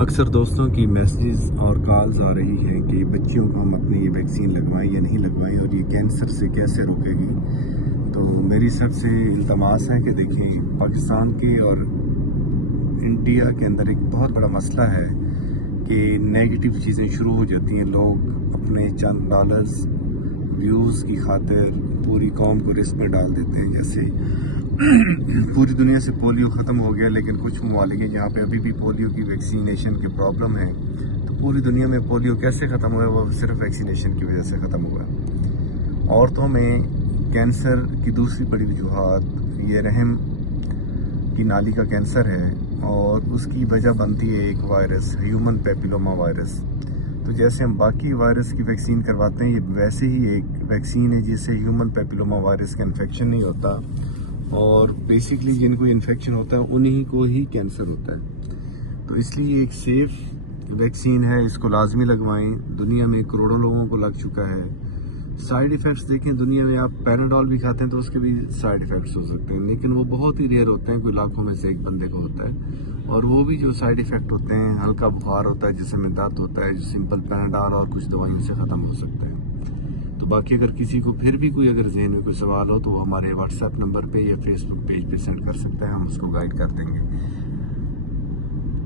अक्सर दोस्तों की मैसेजेस और कॉल्स आ रही हैं कि बच्चियों को हम अपनी ये वैक्सीन लगवाएं या नहीं लगवाएं और ये कैंसर से कैसे रोकेगी। तो मेरी सबसे इल्तमास है कि देखें, पाकिस्तान के और इंडिया के अंदर एक बहुत बड़ा मसला है कि नेगेटिव चीज़ें शुरू हो जाती हैं। लोग अपने चंद डॉलर्स व्यूज़ की खातिर पूरी कौम को रिस्क में डाल देते हैं। जैसे पूरी दुनिया से पोलियो ख़त्म हो गया, लेकिन कुछ ममालिक हैं जहाँ पे अभी भी पोलियो की वैक्सीनेशन की प्रॉब्लम है। तो पूरी दुनिया में पोलियो कैसे ख़त्म हुआ है? वो सिर्फ वैक्सीनेशन की वजह से ख़त्म हुआ है। औरतों में कैंसर की दूसरी बड़ी वजूहत ये रहम की नाली का कैंसर है, और उसकी वजह बनती है एक वायरस, ह्यूमन पेपिलोमा वायरस। तो जैसे हम बाकी वायरस की वैक्सीन करवाते हैं, ये वैसे ही एक वैक्सीन है जिससे ह्यूमन पेपिलोमा वायरस का इन्फेक्शन नहीं होता, और बेसिकली जिनको इन्फेक्शन होता है उन्हीं को ही कैंसर होता है। तो इसलिए एक सेफ वैक्सीन है, इसको लाजमी लगवाएं। दुनिया में करोड़ों लोगों को लग चुका है। साइड इफ़ेक्ट्स देखें, दुनिया में आप पैराडॉल भी खाते हैं तो उसके भी साइड इफ़ेक्ट्स हो सकते हैं, लेकिन वो बहुत ही रेयर होते हैं, कोई लाखों में से एक बंदे को होता है। और वो भी जो साइड इफ़ेक्ट होते हैं, हल्का बुखार होता है जिसमें में दर्द होता है, जो सिंपल पैराडॉल और कुछ दवाइयों से ख़त्म हो सकता है। तो बाकी अगर किसी को फिर भी कोई अगर ज़हन में कोई सवाल हो तो वो हमारे व्हाट्सएप नंबर पे या फेसबुक पेज पे सेंड कर सकता है, हम उसको गाइड कर देंगे।